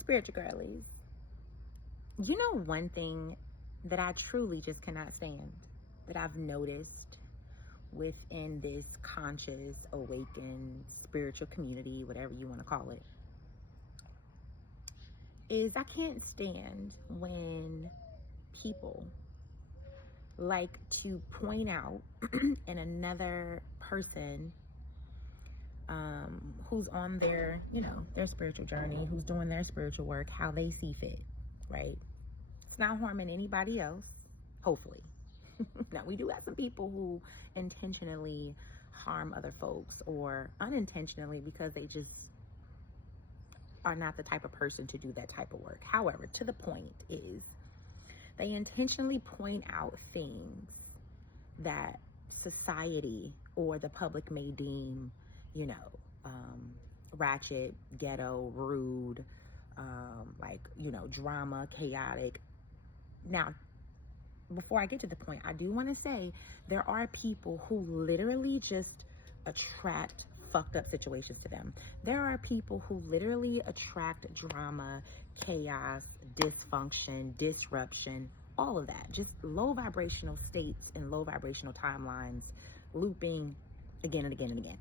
Spiritual girlies, you know one thing that I truly just cannot stand, that I've noticed within this conscious, awakened, spiritual community, whatever you want to call it, is I can't stand when people like to point out in another person who's on their, their spiritual journey, who's doing their spiritual work, how they see fit, right? It's not harming anybody else, hopefully. Now, we do have some people who intentionally harm other folks, or unintentionally because they just are not the type of person to do that type of work. However, to the point is, they intentionally point out things that society or the public may deem, ratchet, ghetto, rude, drama, chaotic. Now, before I get to the point, I do want to say there are people who literally just attract fucked up situations to them. There are people who literally attract drama, chaos, dysfunction, disruption, all of that. Just low vibrational states and low vibrational timelines looping again and again and again.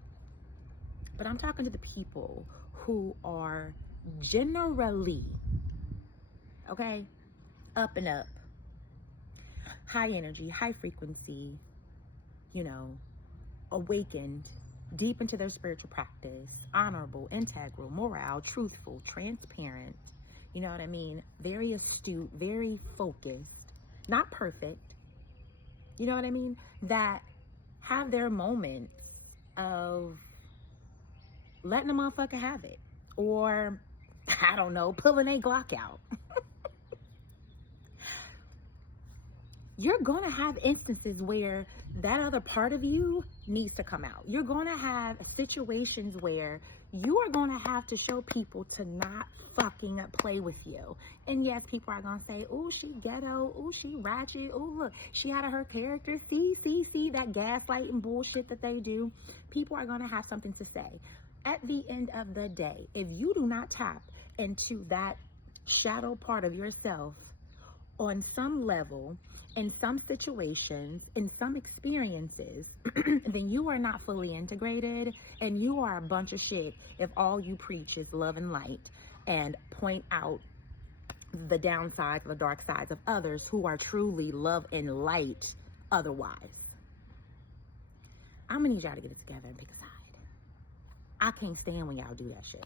But I'm talking to the people who are generally, okay, up and up, high energy, high frequency, awakened, deep into their spiritual practice, honorable, integral, moral, truthful, transparent, you know what I mean? Very astute, very focused, not perfect, you know what I mean? That have their moments of letting a motherfucker have it. Or, I don't know, pulling a Glock out. You're going to have instances where that other part of you needs to come out. You're going to have situations where you are going to have to show people to not fucking play with you. And yes, people are going to say, oh, she ghetto. Oh, she ratchet. Oh, look, she out of her character. See, that gaslighting bullshit that they do. People are going to have something to say. At the end of the day, if you do not tap into that shadow part of yourself on some level, in some situations, in some experiences, then you are not fully integrated, and you are a bunch of shit if all you preach is love and light and point out the downsides, the dark sides of others who are truly love and light otherwise. I'm gonna need y'all to get it together and pick a side. I can't stand when y'all do that shit.